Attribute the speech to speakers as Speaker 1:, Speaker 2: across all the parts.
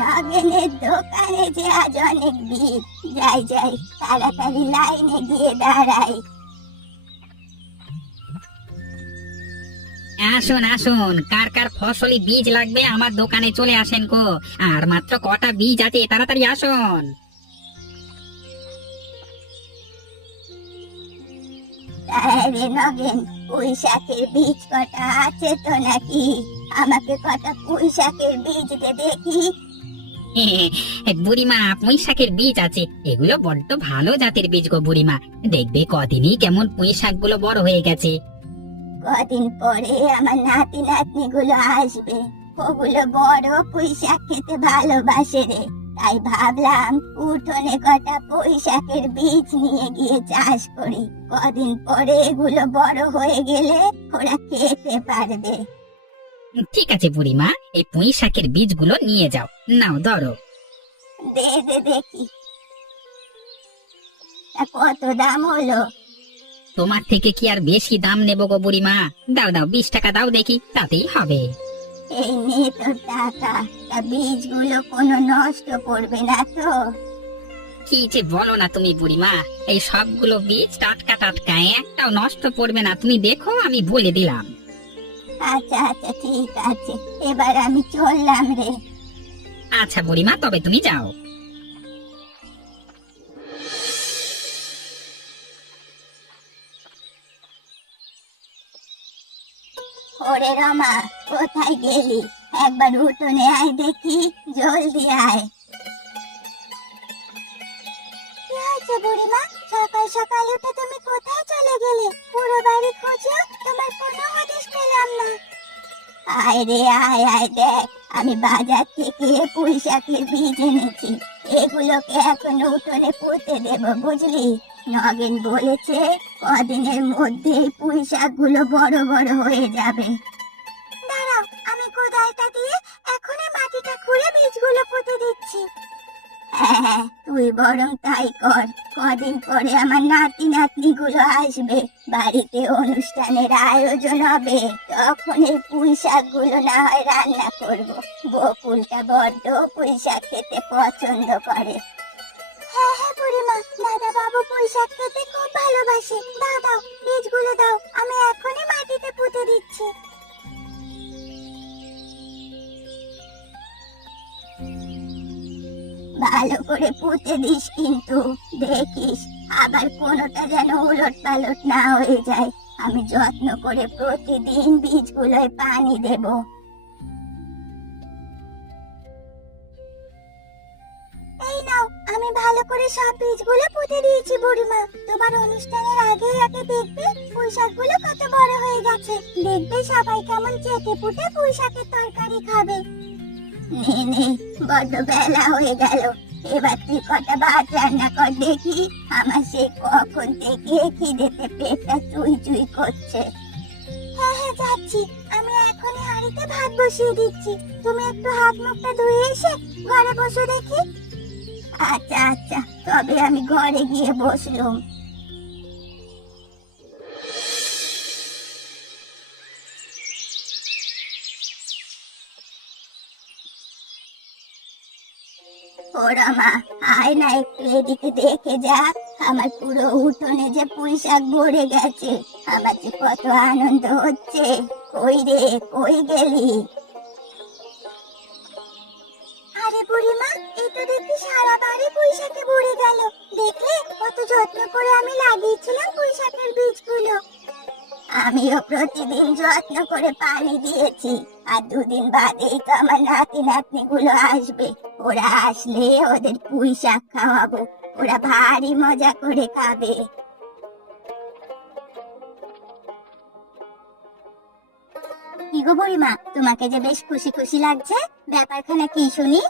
Speaker 1: নগেনের দোকানে যে আজ অনেক ভিড়। যাই যাই তাড়াতাড়ি লাইনে গিয়ে দাঁড়াই।
Speaker 2: আসুন আসুন কার কার ফসলি বীজ লাগবে আমার দোকানে চলে আসেন কো আর মাত্র কটা বীজ আছে তাড়াতাড়ি আসুন।
Speaker 1: আরে নগেন পুঁই শাকের বীজ কটা আছে তো নাকি? আমাকে কটা পুঁই শাকের বীজ দে দেখি
Speaker 2: বুড়িমা পুঁই শাকের বীজ আছে। এগুলো বড্ড ভালো জাতের বীজ গো বুড়িমা। দেখবে কদিনই কেমন পুঁই শাকগুলো বড় হয়ে গেছে।
Speaker 1: কদিন পরে আমার নাতি নাতনি গুলো আসবে। ওগুলো বড় পুঁই শাক খেতে ভালোবাসে রে। তাই ভাবলাম উঠোনে কটা পুঁই বীজ নিয়ে গিয়ে চাষ করি। কদিন পরে এগুলো বড় হয়ে গেলে ওরা খেতে পারবে।
Speaker 2: ঠিক আছে বুড়িমা এই পুঁই শাকের বীজগুলো নিয়ে যাও। নাও ধরো।
Speaker 1: দে দে দেখি। তা কত দাম হলো?
Speaker 2: তোমার থেকে কি আর বেশি দাম নেব গো বুড়িমা? দাও দাও বিশ টাকা দাও দেখি তাতেই হবে।
Speaker 1: এই নে তোর টাকা তা বীজগুলো কোনো নষ্ট করবে না তো।
Speaker 2: কি যে বলো না তুমি বুড়িমা এই সবগুলো বীজ টাটকা টাটকা একটাও নষ্ট করবে না। তুমি দেখো আমি বলে দিলাম।
Speaker 1: আচ্ছা আচ্ছা ঠিক আছে। এবার আমি চললাম রে।
Speaker 2: আচ্ছা বুড়িমা তবে তুমি যাও।
Speaker 1: ওরে রমা কোথায় গেলি? একবার উঠোনে আয় দেখি জলদি আয়। কি হয়েছে বুড়িমা? সকাল সকাল উঠে তুমি কোথায় চলে গেলে? পুরো বাড়ি খুঁজেও তোমার কোনো হদিশ পেলাম না। আয় রে, আয় আয় দেখ আমি বাজার থেকে পুঁই বীজ এনেছি। এগুলোকে এখন উঠোনে পুঁতে দেবো, বুঝলি? নগেন বলেছে, কদিনের মধ্যেই পুঁই শাকগুলো বড় বড় হয়ে যাবে। দাঁড়াও, আমি কোদালটা দিয়ে এখনই মাটিটা খুঁড়ে বীজগুলো পুঁতে দিচ্ছি। হ্যাঁ তুই বরং তাই কর। কদিন পরে আমার নাতি নাতনি গুলো আসবে। বাড়িতে অনুষ্ঠানের আয়োজন হবে। তখন এই পুঁই গুলো না হয় রান্না করব। বকুলটা বড্ড পুঁই শাক খেতে পছন্দ করে। হ্যাঁ হ্যাঁ বুড়িমা। দাদা বাবু পুঁই শাক খেতে খুব ভালোবাসে। দাও দাও, বীজগুলো দাও। আমি এখনই মাটিতে পুঁতে দিচ্ছি। ভালো করে পুঁতে দিস কিন্তু। দেখিস, আবার কোনোটা যেন উলট পালট না হয়ে যায়। আমি যত্ন করে প্রতিদিন বীজগুলোয় পানি দেব। এই নাও, আমি ভালো করে সব বীজগুলো পুঁতে দিয়েছি বুড়িমা। তোমার অনুষ্ঠানের আগে আগে দেখবে পুঁই শাকগুলো কত বড় হয়ে গেছে। দেখবে সবাই কেমন চেটে পুঁতে পুঁই শাকের তরকারি খাবে। নে বড্ড বেলা হয়ে গেল। এবার তুই কটা ভাত রান্না কর দেখি। আমার সেই কখন থেকে খিদেতে পেটটা চুই চুই করছে। হ্যাঁ হ্যাঁ যাচ্ছি। আমি এখনই হাঁড়িতে ভাত বসিয়ে দিচ্ছি। তুমি একটু হাত মুখটা ধুয়ে এসে ঘরে বসো দেখি। আচ্ছা আচ্ছা তবে আমি ঘরে গিয়ে বসলুম। ওরা মা, আয় না একটু এদিকে দেখে যা। আমার পুরো উঠোনে যে পুঁই ভরে গেছে, আমার যে কত আনন্দ হচ্ছে। কই রে, কই গেলি? আরে বুড়িমা এই তো দেখি সারা বাড়ি পুঁই শাকে ভরে গেল। দেখলে কত যত্ন করে আমি লাগিয়েছিলাম পুঁই শাকের বীজগুলো। আমিও প্রতিদিন যত্ন করে পানি দিয়েছি। আর দুদিন বাদেই তো আমার নাতি নাতনি গুলো আসবে। ওরা আসলে ওদের পুঁই শাক খাওয়াবো। ওরা ভারী মজা করে খাবে। কি গো বুড়িমা, তোমাকে যে বেশ খুশি খুশি লাগছে। ব্যাপারখানা কি শুনি?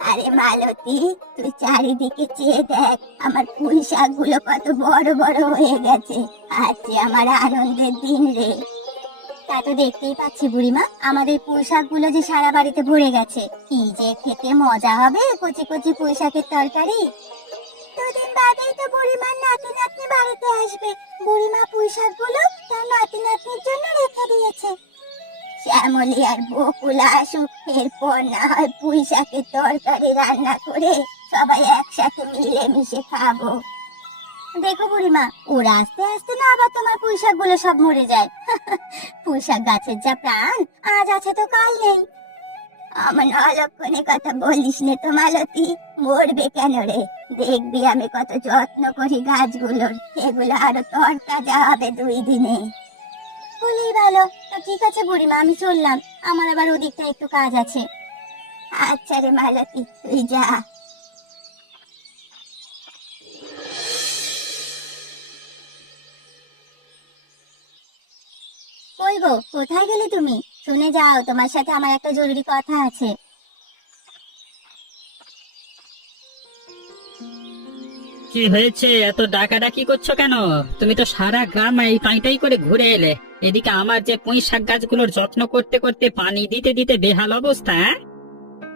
Speaker 1: আরে মালতী, তুই চারিদিকে চেয়ে দেখ, আমার পুঁই শাকগুলো কত বড় বড় হয়ে গেছে। আজকে আমার আনন্দের দিন রে। তা তো দেখতেই পাচ্ছি বুড়িমা, আমাদের পুঁই যে সারা বাড়িতে ভরে গেছে। কি যে খেতে মজা হবে কচি কচি পুঁই তরকারি। দুদিন বাদেই তো বুড়িমার নাতি নাতনি বাড়িতে আসবে। বুড়িমা পুঁই শাকগুলো তার নাতি নাতনির জন্য রেখে দিয়েছে।
Speaker 3: শ্যামলি আর বকুল আসুক, এরপর না হয় পুঁই শাকের তরকারি রান্না করে সবাই একসাথে মিলেমিশে খাব। দেখো বুড়িমা, ওরা আস্তে আস্তে না আবার তোমার পুঁই শাকগুলো সব মরে যায়। পুঁই শাক গাছের যা প্রাণ, আজ আছে তো কাল নেই। আমার অলক্ষণে কথা বলিস নে তো মালতী, মরবে কেন রে? দেখবি আমি কত যত্ন করি গাছগুলোর, এগুলো আরও তরতাজা হবে দুই দিনে। বলেই ভালো। তো ঠিক আছে বুড়িমা, আমি চললাম। আমার আবার ওদিকটা একটু কাজ আছে। আচ্ছা রে মালতী, তুই যা। কই গো, কোথায় গেলে তুমি? শুনে যাও, তোমার সাথে আমার একটা জরুরি কথা আছে।
Speaker 2: কি হয়েছে? এত ডাকাডাকি করছ কেন? তুমি তো সারা গ্রাম এই টাইটাই করে ঘুরে এলে। এদিকে আমার যে পুঁই শাক গাছগুলোর যত্ন করতে করতে পানি দিতে দিতে বেহাল অবস্থা হ্যাঁ?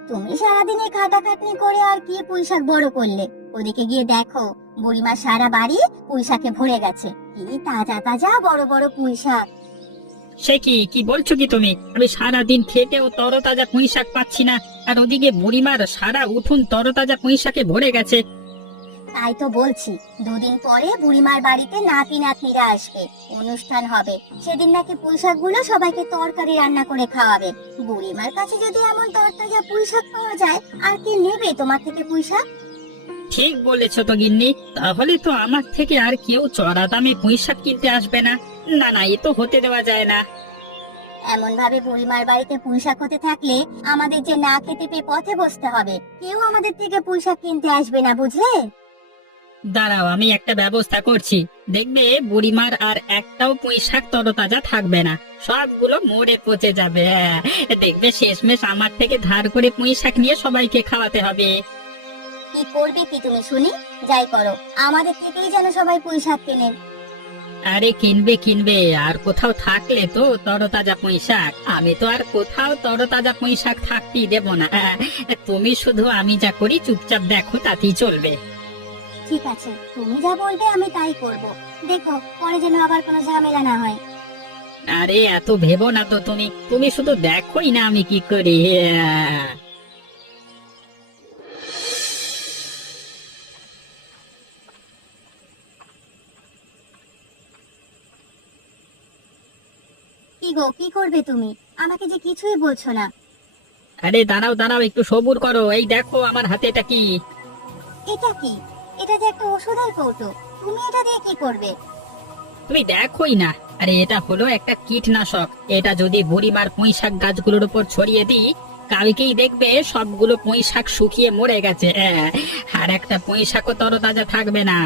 Speaker 3: তুমি সারাদিনে খাটাখাটনি করে আর কি পুঁইশাক বড় করলে? ওদিকে গিয়ে দেখো বুড়িমা সারা বাড়ি পুঁইশাকে ভরে গেছে। কি তাজা তাজা বড় বড় পুঁইশাক
Speaker 2: সে কি কি বলছো কি তুমি? আমি সারা দিন খেতেও তরতাজা পুঁই শাক পাচ্ছি না। আর ওদিকে বুড়িমার সারা উঠুন তরতাজা পুঁই শাকে ভরে গেছে।
Speaker 3: তাই তো বলছি দুদিন পরে বুড়িমার বাড়িতে নাতি নাতনিরা আসবে অনুষ্ঠান হবে। সেদিন নাকি পুঁইশাকগুলো সবাইকে তরকারি রান্না করে খাওয়াবে। বুড়িমার কাছে যদি এমন তরতাজা পুঁইশাক পাওয়া যায় আর কে নেবে তোমার থেকে পুঁইশাক
Speaker 2: ঠিক বলেছ তো গিন্নি তাহলে তো আমার থেকে আর কেউ চড়া দামে পুঁই শাক কিনতে আসবে না। না না এ তো হতে দেওয়া যায় না।
Speaker 3: এমন ভাবে বুড়িমার বাড়িতে পুঁইশাক হতে থাকলে আমাদের যে না খেতে পেয়ে পথে বসতে হবে কেউ আমাদের থেকে পুঁইশাক কিনতে আসবে না বুঝলে?
Speaker 2: দাঁড়াও আমি একটা ব্যবস্থা করছি। দেখবে বুড়িমার আর একটাও পুঁই শাক তরতাজা থাকবে না। সবগুলো মরে পচে যাবে। হ্যাঁ। দেখবে শেষমেশ আমার থেকে ধার করে পুঁই শাক নিয়ে সবাইকে খাওয়াতে হবে।
Speaker 3: কি করবে কি তুমি শুনি? যাই করো। আমাদের থেকেই যেন সবাই পুঁইশাক কেনে।
Speaker 2: আরে কিনবে কিনবে। আর কোথাও থাকলে তো তরতাজা পুঁই শাক। আমি তো আর কোথাও তরতাজা পুঁই শাক থাকতেই দেব না। হ্যাঁ। তুমি শুধু আমি যা করি চুপচাপ দেখো তাতেই চলবে।
Speaker 3: ঠিক আছে তুমি যা বলবে আমি তাই করব। দেখো পরে যেন আবার কোনো ঝামেলা না হয়।
Speaker 2: আরে এত ভেবো না তো তুমি। তুমি শুধু দেখোই না আমি কি করি।
Speaker 3: কি গো কি করবে তুমি? আমাকে যে কিছুই বলছো না।
Speaker 2: আরে দাঁড়াও দাঁড়াও একটু সবুর করো। এই দেখো আমার হাতে এটা কি?
Speaker 3: এটা কি? এটা যে একটা ওষুধের কৌটো তুমি এটা দিয়ে কি করবে?
Speaker 2: তুমি দেখোই না। আরে এটা হলো একটা কীটনাশক। এটা যদি বুড়িমার পুঁই শাক গাছগুলোর উপর ছড়িয়ে দিই কালকেই দেখবে সবগুলো পুঁই শাক শুকিয়ে মরে গেছে। হ্যাঁ, আর একটা পুঁই শাকও তরতাজা থাকবে না।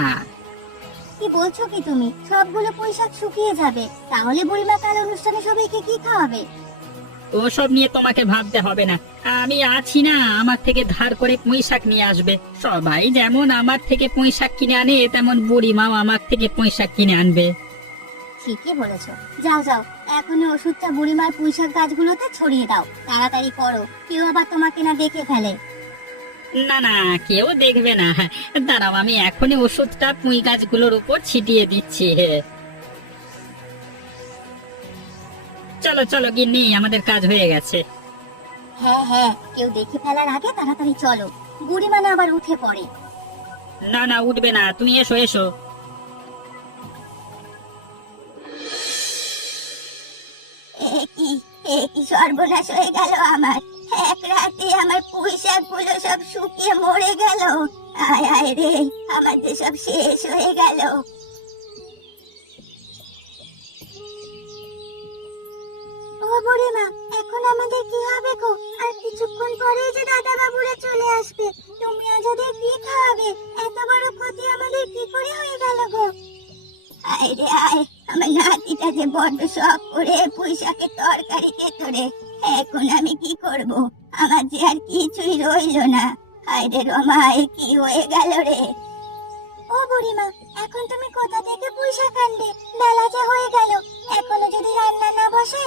Speaker 3: কি বলছো কি তুমি? সবগুলো পয়সা শুকিয়ে যাবে। তাহলে বুড়িমা কাল অনুষ্ঠানে সবাইকে কি খাওয়াবে?
Speaker 2: ওসব নিয়ে তোমাকে ভাবতে হবে না। আমি আছি না আমার থেকে ধার করে পুঁই শাক নিয়ে আসবে। সবাই যেমন আমার থেকে পুঁই শাক কিনে আনে তেমন বুড়ি বুড়িমাও আমার থেকে পুঁই শাক কিনে আনবে।
Speaker 3: ঠিকই বলেছ। যাও যাও এখনই ওষুধটা বুড়িমার পুঁইশাক গাছগুলোতে ছড়িয়ে দাও। তাড়াতাড়ি করো কেউ আবার তোমাকে না দেখে ফেলে।
Speaker 2: না না কেউ দেখবে না। দাঁড়াও আমি এখনই ওষুধটা পুঁই গাছগুলোর উপর ছিটিয়ে দিচ্ছি। চলো চলো গিন্নি আমাদের কাজ হয়ে গেছে।
Speaker 3: হ্যাঁ হ্যাঁ কেউ দেখে ফেলার আগে তাড়াতাড়ি চলো। বুড়িমা না আবার উঠে পড়ে।
Speaker 2: না না উঠবে না তুমি এসো এসো।
Speaker 3: এ কি কি সর্বনাশ হয়ে গেল আমার। এক রাতে আমার পুঁইশাকগুলো সব শুকিয়ে মরে গেল। আয় আয় রে আমার যে সব শেষ হয়ে গেল। ও বুড়িমা এখন আমাদের কি হবে গো? আর কিছুক্ষণ পরেই যে দাদা বাবুরা চলে আসবে তুমি আজ কি খাওয়াবে, এত বড় ক্ষতি আমাদের কি করে হয়ে গেল গো? আয় রে আয়, আমার নাতিটা যে বড্ড শখ করে পুঁইশাকের তরকারি খেত রে, এখন আমি কি করব? আমার যে আর কিছুই রইল না। হায় রে রমা কি হয়ে গেল রে? ও বুড়িমা এখন তুমি কোথা থেকে পুঁইশাক আনবে? বেলা যে হয়ে গেল, এখনও যদি রান্না না বসে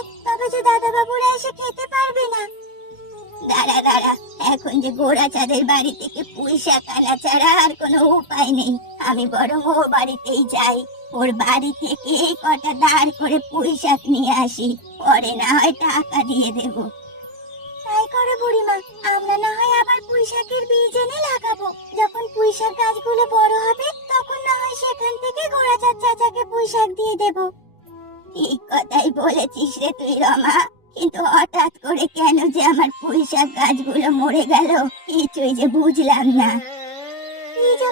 Speaker 3: এসে খেতে পারবে না। দাঁড়া দাঁড়া এখন যে গোড়া চাঁদের বাড়ি থেকে পুঁইশাক আনা ছাড়া আর কোনো উপায় নেই। আমি বরং ও বাড়িতেই যাই। ওর বাড়ি থেকে কটা দাঁড় করে পুঁই শাক নিয়ে আসি।
Speaker 1: পরে না হয় টাকা দিয়ে দেব। তাই করে বুড়িমা আমরা না হয় আবার পুঁইশাকের বীজ এনে লাগাবো। যখন পুঁইশাক গাছগুলো বড় হবে তখন না হয় সেখান থেকে গোড়াচাঁদ চাচাকে পুঁইশাক দিয়ে দেব। ঠিক কথাই বলেছিস রে তুই রমা কিন্তু হঠাৎ করে কেন যে আমার পুঁইশাক গাছগুলো মরে গেল, কিছুই যে বুঝলাম না। যে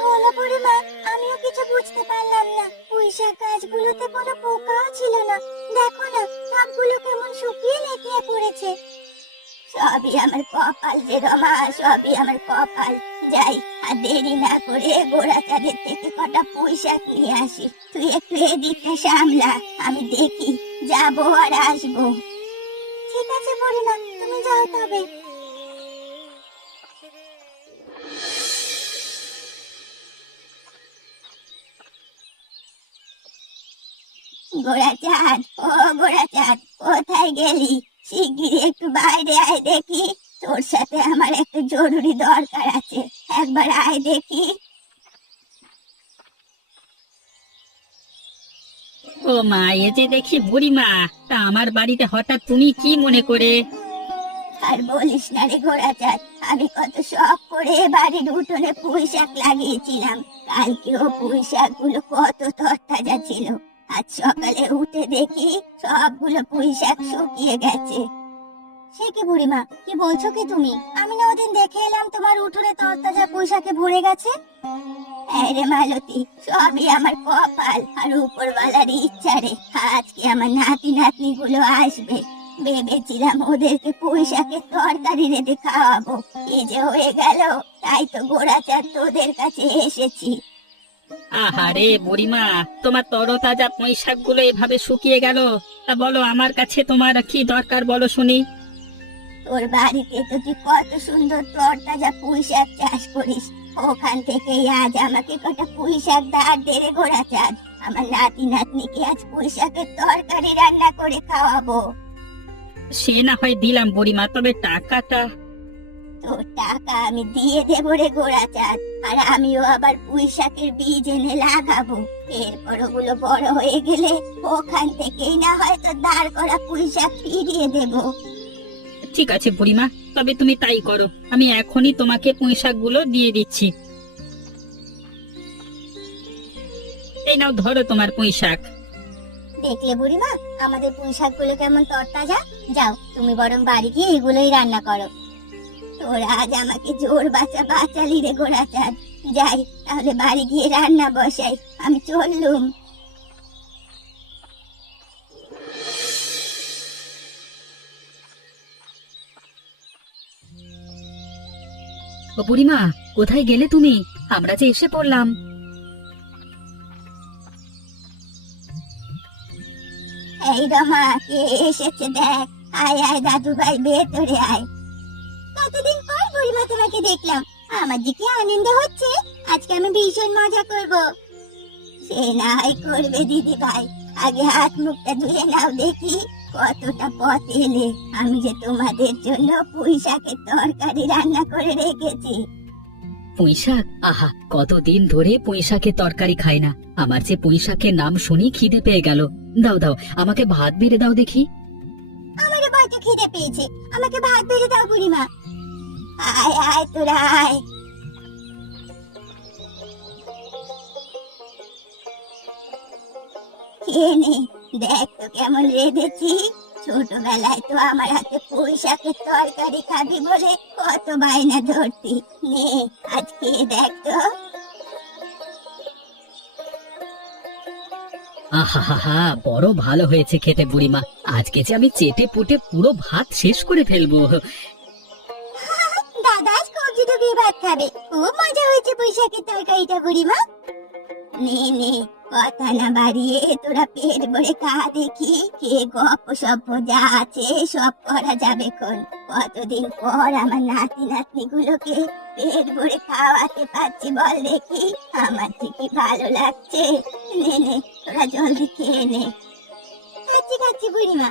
Speaker 1: আমিও কিছু বুঝতে পারলাম না। পুঁইশাক গাছগুলোতে কোনো পোকাও ছিল না। দেখো না, সবগুলো কেমন শুকিয়ে পড়েছে। সবই আমার কপাল রে রমা সবই আমার কপাল। যাই, আর দেরি না করে গোড়া চাঁদের থেকে কটা পুঁইশাক নিয়ে আসি। তুই একটু এদিকটা সামলা, আমি দেখি যাব আর আসব। ঠিক আছে বুড়িমা তুমি যাও তবে। গোড়া ও গোড়া চাঁদ কোথায় গেলি? শিগগিরই একটু বাইরে আয় দেখি। তোর সাথে আমার একটা জরুরি দরকার আছে। একবার আয় দেখি।
Speaker 2: ও মা, এ যে দেখি বুড়ি মা তা আমার বাড়িতে হঠাৎ তুমি কি মনে করে?
Speaker 1: আর বলিস না রে ঘোড়াচার আমি কত শখ করে বাড়ির উঠোনে পুঁই শাক লাগিয়েছিলাম। কালকেও পুঁই শাকগুলো কত তরতাজা ছিল। আজ সকালে উঠে দেখি সবগুলো পুঁই শাক শুকিয়ে গেছে। সে কি বুড়িমা? কি বলছো কি তুমি? আমি না ওদিন দেখে এলাম তোমার উঠোনে তরতাজা পুঁই ভরে গেছে। হ্যাঁ রে মালতী, সবই আমার কপাল আর উপরওয়ালার ইচ্ছা রে। আজকে আমার নাতি নাতনি গুলো আসবে। ভেবেছিলাম ওদেরকে পুঁই শাকের তরকারি রেঁধে খাওয়াবো। কি যে হয়ে গেল, তাই তো গোড়াচার তোদের কাছে এসেছি।
Speaker 2: আহারে বুড়িমা, তোমার তরতাজা পুঁই শাকগুলো এভাবে শুকিয়ে গেল। তা বলো, আমার কাছে তোমার কি দরকার বলো শুনি।
Speaker 1: তোর বাড়িতে তো তুই কত সুন্দর তরতাজা পুঁই শাক চাষ করিস। ওখান থেকেই আজ আমাকে কটা পুঁই শাক ধার দেরে গোড়াচাঁদ আমার নাতি নাতনিকে আজ পুঁই শাকের তরকারি রান্না করে খাওয়াবো।
Speaker 2: সে না হয় দিলাম বুড়িমা তবে টাকাটা?
Speaker 1: তোর টাকা আমি দিয়ে দেবো রে গোড়াচাঁদ আর আমিও আবার পুঁই শাকের বীজ এনে লাগাবো। এরপর ওগুলো বড় হয়ে গেলে ওখান থেকেই না হয়তো দাঁড় করা পুঁই শাক ফিরিয়ে দেবো।
Speaker 2: ঠিক আছে বুড়িমা, তবে তুমি তাই করো। আমি এখনই তোমাকে পুঁই শাকগুলো দিয়ে দিচ্ছি। এই নাও, ধরো তোমার পুঁই শাক
Speaker 1: দেখলে বুড়িমা, আমাদের পুঁই শাকগুলো কেমন তরতাজা? যাও, তুমি বরং বাড়ি গিয়ে এগুলোই রান্না করো। তোরা আজ আমাকে জোর বাঁচা বাঁচালি রে গোড়াচাঁদ যাই, তাহলে বাড়ি গিয়ে রান্না বসাই। আমি চললুম।
Speaker 2: বুড়িমা, কোথায় গেলে তুমি? আমরা যে এসে পড়লাম।
Speaker 1: এই রমা কে এসেছে দেখ। আয় আয় দাদু ভাই ভেতরে আয়। কতদিন পর বুড়িমা তোমাকে দেখলাম। আমার যে কি আনন্দ হচ্ছে। আজকে আমি ভীষণ মজা করব। সে না করবে দিদি ভাই আগে হাত মুখটা ধুয়ে নাও দেখি। কতটা পথ এলে আমি যে তোমাদের জন্য পুঁই শাকের তরকারি রান্না করে রেখেছি।
Speaker 2: পুঁই শাক আহা কতদিন ধরে পুঁই শাকের তরকারি খাই না। আমার যে পুঁই শাকের নাম শুনি খিদে পেয়ে গেল। দাও দাও আমাকে ভাত বেড়ে দাও দেখি।
Speaker 1: আমারও বড্ড খিদে পেয়েছে। আমাকে ভাত বেড়ে দাও বুড়িমা। আয় আয় তোরা আয়। খেয়ে নে? দেখ তো কেমন রেঁধেছি। ছোটবেলায় তো আমার হাতে পুঁই শাকের তরকারি খাবি বলে কত বায়না ধরতি। নে আজ খেয়ে দেখ তো।
Speaker 2: আহা হা হা বড় ভালো হয়েছে খেতে বুড়িমা। আজকে যে আমি চেটে পুটে পুরো ভাত শেষ করে ফেলব।
Speaker 1: দাদা আজ কবজি ডুবিয়ে ভাত খাবে। খুব মজা হয়েছে বৈশাখের তরকারিটা বুড়িমা। নে নে কথা না বাড়িয়ে তোরা পেট ভরে দেখি কে? গপ যা আছে, সব করা যাবে কোন? কতদিন পর আমার নাতি নাতনি গুলোকে পেট ভরে খাওয়াতে পারছি বল দেখি। আমার কি ভালো লাগছে, নে নে, তোরা জলদি খেয়ে নে। খাচ্ছি খাচ্ছি বুড়িমা।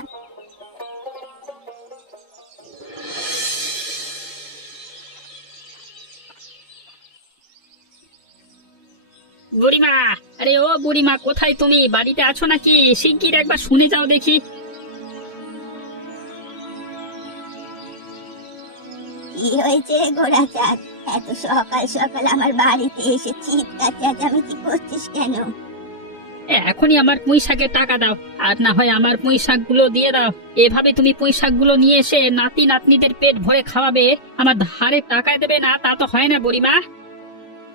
Speaker 2: বুড়িমা আরে ও বুড়িমা কোথায় তুমি? বাড়িতে আছো নাকি? শিগগির একবার শুনে যাও দেখি।
Speaker 1: কি হয়েছে গোড়া চাঁদ এত সকাল সকাল আমার বাড়িতে এসে চিৎকার চেঁচামেচি করছিস কেন?
Speaker 2: এখনই আমার পুঁই শাকের টাকা দাও আর না হয় আমার পুঁই শাকগুলো দিয়ে দাও। এভাবে তুমি পুঁই শাকগুলো নিয়ে এসে নাতি নাতনিদের পেট ভরে খাওয়াবে আমার ধারে টাকায় দেবে না তা তো হয় না বুড়িমা।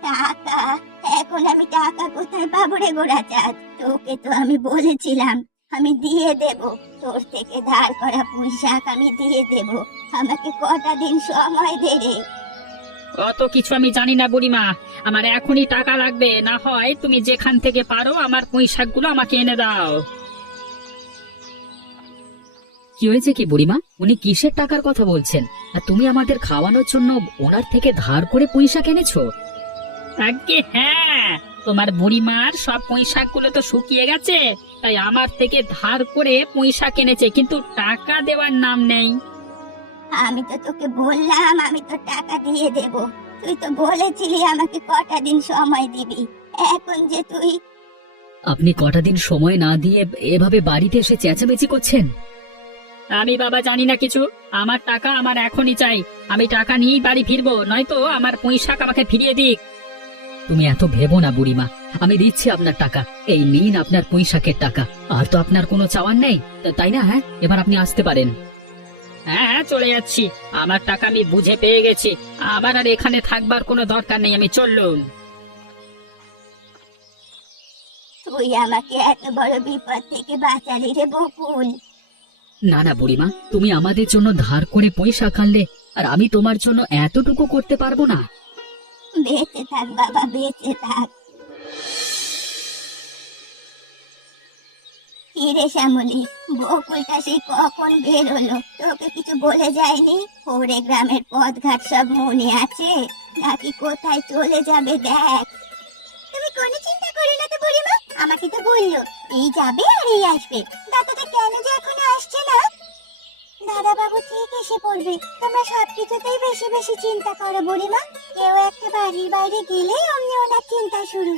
Speaker 1: টাকা? এখন আমি টাকা কোথায় পাবো রে গোড়া চাঁদ তোকে তো আমি বলেছিলাম আমি দিয়ে দেব। তোর থেকে ধার করা পুঁইশাক আমি দিয়ে দেব। আমাকে কটা দিন সময় দে রে।
Speaker 2: অত কিছু আমি জানি না বুড়িমা। আমার এখনই টাকা লাগবে। না হয় তুমি যেখান থেকে পারো আমার পুঁই শাকগুলো আমাকে এনে দাও।
Speaker 4: কি হয়েছে কি বুড়িমা? উনি কিসের টাকার কথা বলছেন? আর তুমি আমাদের খাওয়ানোর জন্য ওনার থেকে ধার করে পয়সা কিনেছো
Speaker 2: আগে হ্যাঁ। তোমার বুড়িমার সব পুঁই শাকগুলো তো শুকিয়ে গেছে তাই আমার থেকে ধার করে পুঁই শাক এনেছে কিন্তু টাকা দেওয়ার নাম নেই।
Speaker 1: আমি তো তোকে বললাম আমি তো টাকা দিয়ে দেব। তুই তো বলেছিলি আমাকে কটা দিন সময় দিবি। এখন যে তুই
Speaker 4: আপনি কটা দিন সময় না দিয়ে এভাবে বাড়িতে এসে চেঁচামেচি করছেন?
Speaker 2: আমি বাবা জানি না কিছু। আমার টাকা আমার এখনই চাই। আমি টাকা নিয়েই বাড়ি ফিরবো নয়তো আমার পুঁই শাক আমাকে ফিরিয়ে দিক।
Speaker 4: তুমি এত ভেবো না বুড়িমা আমি দিচ্ছি আপনার টাকা এই নিন আপনার পুঁই শাকের টাকা আর তো আপনার কোনো চাওয়ার নেই তাই না হ্যাঁ? এবার আপনি আসতে পারেন।
Speaker 2: হ্যাঁ হ্যাঁ, চলে যাচ্ছি আমার টাকা আমি বুঝে পেয়ে গেছি আবার আর এখানে থাকবার কোনো দরকার নেই আমি চললুম।
Speaker 1: তুই আমাকে এত বড় বিপদ থেকে বাঁচালি রে বকুল।
Speaker 4: না না বুড়িমা তুমি আমাদের জন্য ধার করে পয়সা খানলে আর আমি তোমার জন্য এতটুকু করতে পারব না।
Speaker 1: বেঁচে থাক বাবা বেঁচে থাক শ্যামলি, বকুলটা কখন তোকে কিছু বলে যায়নি? ওরে গ্রামের সব মনে আছে? নাকি কোথায় চলে যাবে দেখ? তুমি কোনো চিন্তা করো না তো বুড়িমা, আমাকে তো বলল, এই যাবে আর এই আসবে। দাদাটা কেন যে এখনও আসছে না? দাদা বাবু ঠিক এসে পড়বে। তোমরা সবকিছুতেই বেশি বেশি চিন্তা করো বুড়িমা। কেউ একটা বাড়ির বাইরে গেলেই অমনি ওনার চিন্তা শুরু।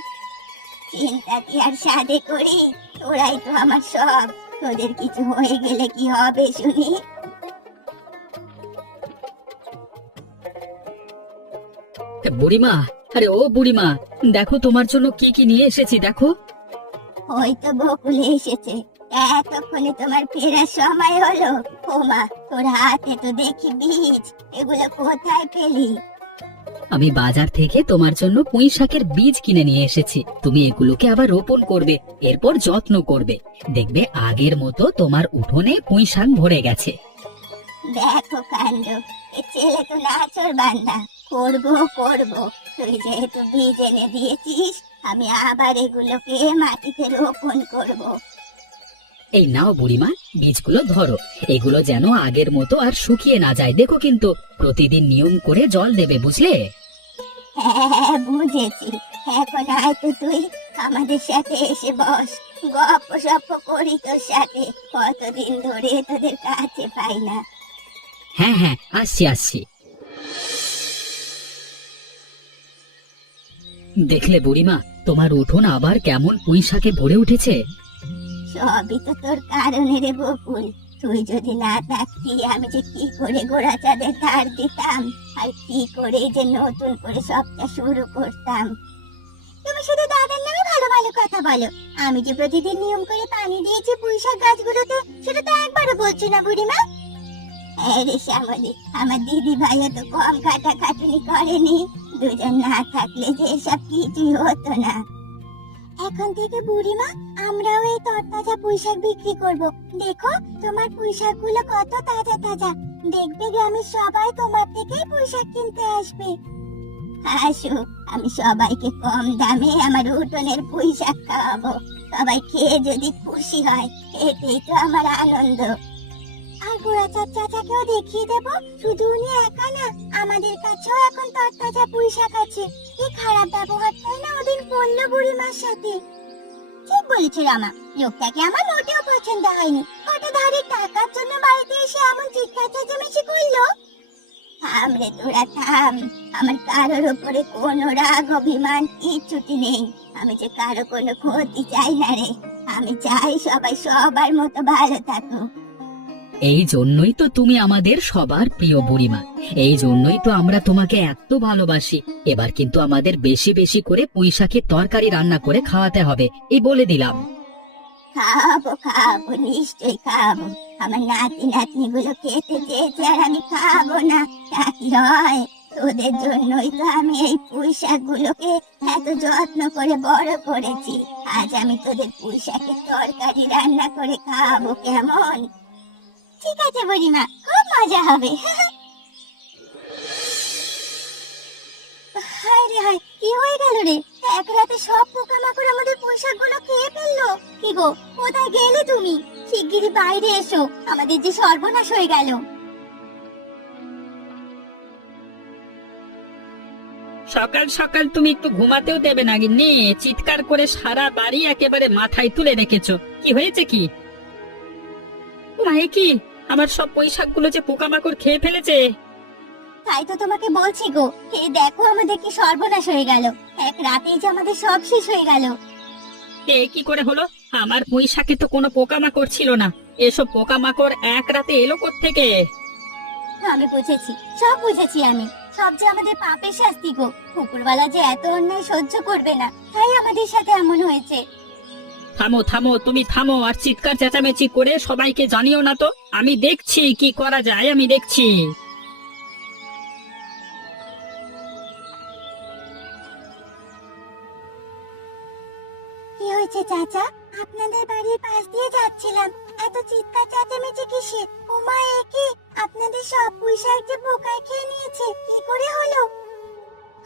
Speaker 1: চিন্তা কি আর সাদে করি? তোরাই তো আমার সব। তোদের কিছু হয়ে গেলে কি হবে শুনি?
Speaker 4: বুড়িমা আরে ও বুড়িমা দেখো তোমার জন্য কি কি নিয়ে এসেছি দেখো।
Speaker 1: ওই তো বকুল এসেছে। এতক্ষণে তোমার ফেরার সময় হলো। ওমা তোর হাতে তো দেখি বীজ। এগুলো কোথায় পেলি?
Speaker 4: আমি বাজার থেকে তোমার জন্য পুঁই শাকের বীজ কিনে নিয়ে এসেছি। তুমি এগুলোকে আবার রোপণ করবে এরপর যত্ন করবে। দেখবে আগের মতো তোমার উঠোনে পুঁই শাক ভরে গেছে।
Speaker 1: দেখো কাণ্ড এ ছেলে তো নাচর বান্না করব করব। তুই যেহেতু বীজ এনে দিয়েছিস আমি আবার এগুলোকে মাটিতে রোপণ করব।
Speaker 4: এই নাও বুড়িমা বীজগুলো ধরো। এগুলো যেন আগের মতো আর শুকিয়ে না যায়। দেখো কিন্তু প্রতিদিন নিয়ম করে জল দেবে বুঝলে?
Speaker 1: হ্যাঁ বুঝেছি। এখন হয়তো তুই আমাদের সাথে এসে বস। গপ্প সপ্প করি তোর সাথে। কতদিন ধরে তোদের কাছে পাই না।
Speaker 4: হ্যাঁ হ্যাঁ আসছি আসছি। দেখলে বুড়িমা তোমার উঠোন আবার কেমন পুঁই শাকে ভরে উঠেছে?
Speaker 1: সবই তো তোর কারণে রে বকুল। তুই যদি না থাকতি, আমি যে কি করে গোড়া চাঁদের ধার দিতাম? আর কি করে যে নতুন করে সবটা শুরু করতাম? তুমি শুধু দাদার নামে ভালো ভালো কথা বলো। আমি যে প্রতিদিন নিয়ম করে পানি দিয়েছি পুঁইশাক গাছগুলোতে, সেটা তো একবারও বলছি না, বুড়িমা। হ্যাঁ রে শ্যামলি, আমার দিদি ভাইও তো কম খাটা খাটুনি করেনি। দুজন না থাকলে যে কিছুই হতো না। এখন থেকে বুড়িমা আমরাও এই তরতাজা পুঁইশাক বিক্রি করব। দেখো, তোমার পুঁইশাকগুলো কত তাজা তাজা। দেখবে গ্রামের সবাই তোমার থেকেই পুঁইশাক কিনতে আসবে। আসো, আমি সবাইকে কম দামে আমার উঠোনের পুঁইশাক খাওয়াবো। সবাই খেয়ে যদি খুশি হয়, এতেই তো আমার আনন্দ। আর গোড়াচার চাচাকেও দেখিয়ে দেব, শুধু উনি একা না, আমাদের কাছেও এখন তরতাজা পুঁইশাক আছে। কি খারাপ ব্যবহারটাই না ওদিন করল বুড়িমার সাথে? ঠিক বলেছে রামা লোকটাকে আমার মোটেও পছন্দ হয়নি। হঠাৎ টাকার জন্য বাড়িতে এসে এমন চিৎকার চেঁচামেচি করল? তোরা, থাম। আমার কারোর ওপরে কোনো রাগ, অভিমান, কিচ্ছুটি নেই। আমি যে কারও কোনো ক্ষতি চাই না রে। আমি চাই সবাই সবার মতো ভালো থাকুক।
Speaker 4: এই জন্যই তো তুমি আমাদের সবার প্রিয় বুড়িমা। এই জন্যই তো আমরা তোমাকে এত ভালোবাসি। এবার কিন্তু আমাদের বেশি বেশি করে পুঁইশাকের তরকারি রান্না করে খাওয়াতে হবে। এই বলে দিলাম।
Speaker 1: খাব খাব, নিশ্চয়ই খাব। আমার নাতি নাতনি গুলো খেতে চেয়েছে আর আমি খাব না। তা কি হয় তোদের জন্যই তো আমি এই পুঁইশাক গুলোকে এত যত্ন করে বড় করেছি। আজ আমি তোদের পুঁইশাকের তরকারি রান্না করে খাব কেমন? ঠিক আছে, বুড়িমা। খুব মজা হবে। হায় রে, হায়, কি হয়ে গেল রে? এক রাতে সব পোকামাকড় আমাদের পোশাকগুলো খেয়ে ফেলল। কি গো, কোথায় গেলে তুমি? শিগগিরই বাইরে এসো। আমাদের যে সর্বনাশ হয়ে গেল।
Speaker 2: সকাল সকাল তুমি একটু ঘুমাতেও দেবে না, গিন্নি। চিৎকার করে সারা বাড়ি একেবারে মাথায় তুলে রেখেছো। কি হয়েছে কি? মায়ে কি? আমার সব পৈশাকগুলো যে পোকামাকড় খেয়ে ফেলেছে।
Speaker 1: তাই তো তোমাকে বলছি গো এই দেখো আমাদের কি সর্বনাশ হয়ে গেল। এক রাতেই যে আমাদের সব শেষ হয়ে গেল।
Speaker 2: এ কি করে হলো? আমার পুঁইশাকে তো কোনো পোকামাকড় ছিল না। এসব পোকামাকড় এক রাতে এলো থেকে
Speaker 1: আমি বুঝেছি সব বুঝেছি আমি। সব যে আমাদের পাপের শাস্তি গো। কুকুরওয়ালা যে এত অন্যায় সহ্য করবে না তাই আমাদের সাথে এমন হয়েছে।
Speaker 2: থামো থামো, তুমি থামো, আর চিৎকার চেঁচামেচি করে সবাইকে জানিও না তো। আমি দেখছি কি করা যায়, আমি দেখছি।
Speaker 1: চাচা? আপনাদের বাড়ির পাশ দিয়ে যাচ্ছিলাম। এত চিৎকার চেঁচামেচি কিসের ওমা এ কি? আপনাদের সব পুঁইশাক যে পোকায় খেয়ে নিয়েছে, কি করে হলো?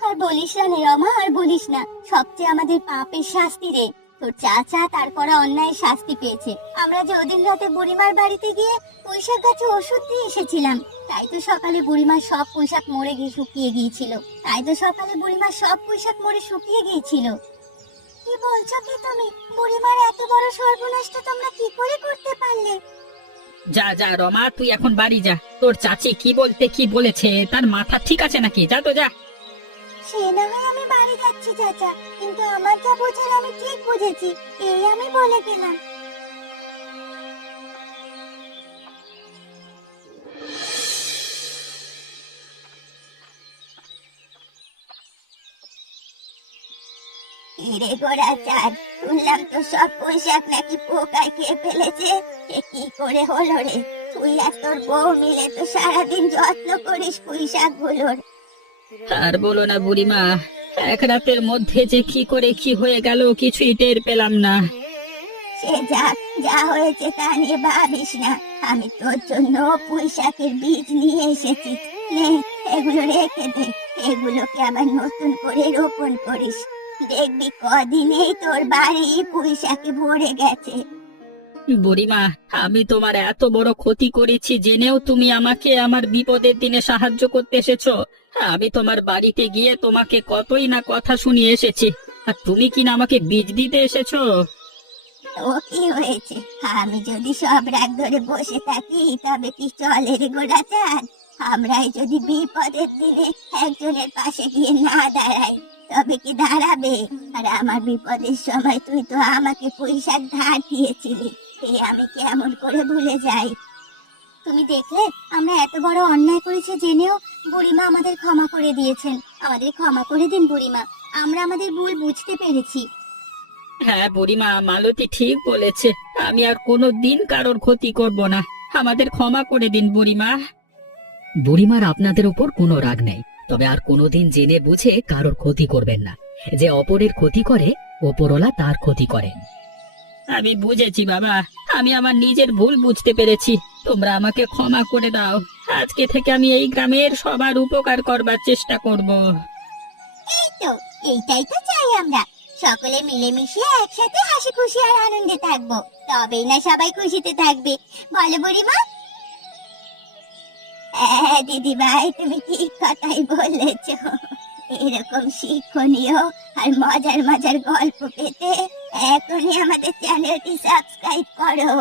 Speaker 1: আর বলিস না রে রমা আর বলিস না। সবচেয়ে আমাদের পাপের শাস্তি রে। তোর চাচা তার করা অন্যায়ের শাস্তি পেয়েছে। আমরা যে ওদিন রাতে বুড়িমার বাড়িতে গিয়ে পুঁইশাক গাছে ওষুধ দিয়ে এসেছিলাম, তাই তো সকালে বুড়িমার সব পুঁইশাক মরে গিয়ে শুকিয়ে গিয়েছিল। তাই তো সকালে বুড়িমার সব পুঁইশাক মরে শুকিয়ে গিয়েছিল। কি বলছো কি তুমি? বুড়িমার এত বড় সর্বনাশটা তোমরা কি করে করতে পারলে?
Speaker 2: যা যা, রমা, তুই এখন বাড়ি যা। তোর চাচি কি বলতে কি বলেছে, তার মাথা ঠিক আছে নাকি? যা তো যা।
Speaker 1: সে না হয় আমি বাড়ি যাচ্ছি, চাচা। কিন্তু আমার যা বোঝার আমি ঠিক বুঝেছি। এই আমি বলে গোড়া চাঁদ শুনলাম তো সব পোশাক নাকি পোকায় খেয়ে ফেলেছে। কি করে হলো রে? তুই আর তোর বউ মিলে তো সারাদিন যত্ন করিস পুঁইশাকগুলোর
Speaker 2: আর বলো না বুড়িমা, এক রাতের মধ্যে যে কি করে কি হয়ে গেল কিছুই টের পেলাম না।
Speaker 1: সে যা হয়েছে তা নিয়ে ভাবিস না। আমি তোর জন্য বীজ নিয়ে এসেছি। এগুলো রেখে এগুলোকে আবার নতুন করে রোপণ করিস। দেখবি কদিনেই তোর বাড়ি পুঁই শাকে ভরে গেছে।
Speaker 2: বুড়িমা, আমি তোমার এত বড় ক্ষতি করেছি জেনেও তুমি আমাকে আমার বিপদের দিনে সাহায্য করতে এসেছ। আমি তোমার বাড়িতে গিয়ে তোমাকে কতই না কথা শুনিয়ে এসেছি। আর তুমি কি না আমাকে বীজ দিতে এসেছ?
Speaker 1: ও কি হয়েছে? আমি যদি সব রাগ ধরে বসে থাকি, তবে কি চলে গোড়া চাঁদ আমরাই যদি বিপদের দিনে একজনের পাশে গিয়ে না দাঁড়াই, তবে কি দাঁড়াবে? আর আমার বিপদের সময় তুই তো আমাকে পয়সা ধার দিয়েছিলি। এ আমি কেমন করে ভুলে যাই। তুমি দেখলে আমরা এত বড় অন্যায় করেছি জেনেও বুড়িমা আমাদের ক্ষমা করে দিয়েছেন। আমাদের ক্ষমা করে দিন বুড়িমা আমরা আমাদের ভুল বুঝতে পেরেছি।
Speaker 2: হ্যাঁ বুড়িমা মালতী ঠিক বলেছে। আমি আর কোনো দিন কারোর ক্ষতি করব না। আমাদের ক্ষমা করে দিন বুড়িমা।
Speaker 4: বুড়িমার আপনাদের উপর কোনো রাগ নেই তবে আর কোনোদিন জেনে বুঝে কারোর ক্ষতি করবেন না। যে অপরের ক্ষতি করে ওপরওয়ালা তার ক্ষতি করেন।
Speaker 2: আমি বুঝেছি, বাবা। আমি আমার নিজের ভুল বুঝতে পেরেছি। তোমরা আমাকে ক্ষমা করে দাও। আজকে থেকে আমি এই গ্রামের সবার উপকার করবার চেষ্টা করব।
Speaker 1: এই তো, এইটাই তো চাই আমরা। সকলে মিলেমিশে একসাথে হাসি খুশি আর আনন্দে থাকব। তবেই না সবাই খুশিতে থাকবে। বলো বুড়িমা। হ্যাঁ দিদি ভাই তুমি ঠিক কথাই বলেছ। এরকম শিক্ষণীয় আর মজার মজার গল্প পেতে এখনই আমাদের চ্যানেলটি সাবস্ক্রাইব করো।